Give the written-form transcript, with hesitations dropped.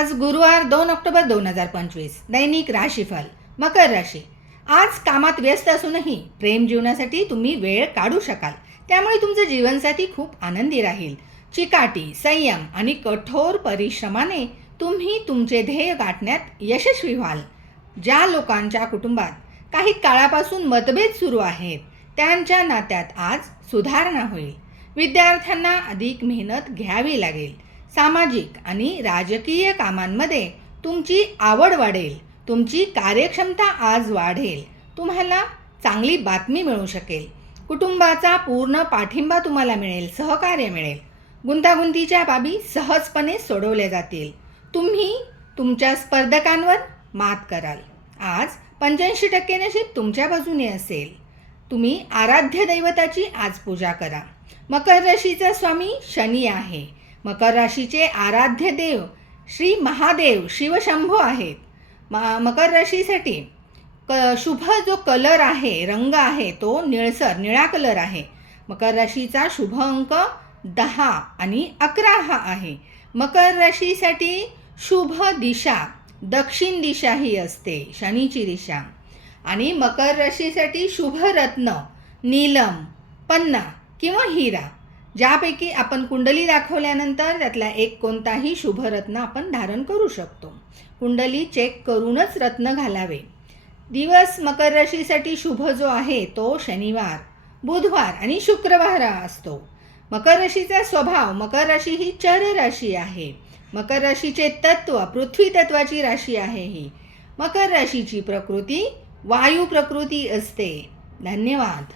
आज गुरुवार 2 ऑक्टोबर 2025. दैनिक राशीफल. मकर राशी. आज कामात व्यस्त असूनही प्रेम जीवनासाठी तुम्ही वेळ काढू शकाल. त्यामुळे तुमचं जीवनसाथी खूप आनंदी राहील. चिकाटी, संयम आणि कठोर परिश्रमाने तुम्ही तुमचे ध्येय गाठण्यात यशस्वी व्हाल. ज्या लोकांच्या कुटुंबात काही काळापासून मतभेद सुरू आहेत त्यांच्या नात्यात आज सुधारणा होईल. विद्यार्थ्यांना अधिक मेहनत घ्यावी लागेल. सामाजिक आणि राजकीय कामांमध्ये तुमची आवड वाढेल. तुमची कार्यक्षमता आज वाढेल. तुम्हाला चांगली बातमी मिळू शकेल. कुटुंबाचा पूर्ण पाठिंबा तुम्हाला मिळेल, सहकार्य मिळेल. गुंतागुंतीच्या बाबी सहजपणे सोडवल्या जातील. तुम्ही तुमच्या स्पर्धकांवर मात कराल. आज 85% नशीब तुमच्या बाजूने असेल. तुम्ही आराध्य दैवताची आज पूजा करा. मकर राशीचा स्वामी शनी आहे. मकर राशीचे आराध्य देव श्री महादेव शिवशंभो आहेत. मकर राशीसाठी शुभ जो कलर आहे, रंग आहे तो निळा कलर आहे. मकर राशीचा शुभ अंक 10 आणि 11 हा आहे. मकर राशीसाठी शुभ दिशा दक्षिण दिशा ही असते, शनीची दिशा. आणि मकर राशीसाठी शुभ रत्न नीलम, पन्ना किंवा हिरा. ज्यापैकी आपण कुंडली दाखवल्यानंतर त्यातला एक कोणताही शुभ रत्न आपण धारण करू शकतो. कुंडली चेक करूनच रत्न घालावे. दिवस मकर राशीसाठी शुभ जो आहे तो शनिवार, बुधवार आणि शुक्रवार असतो. मकर राशीचा स्वभाव, मकर राशी ही चर राशी आहे. मकर राशीचे तत्व पृथ्वी तत्वाची राशी आहे ही. मकर राशीची प्रकृती वायू प्रकृती असते. धन्यवाद.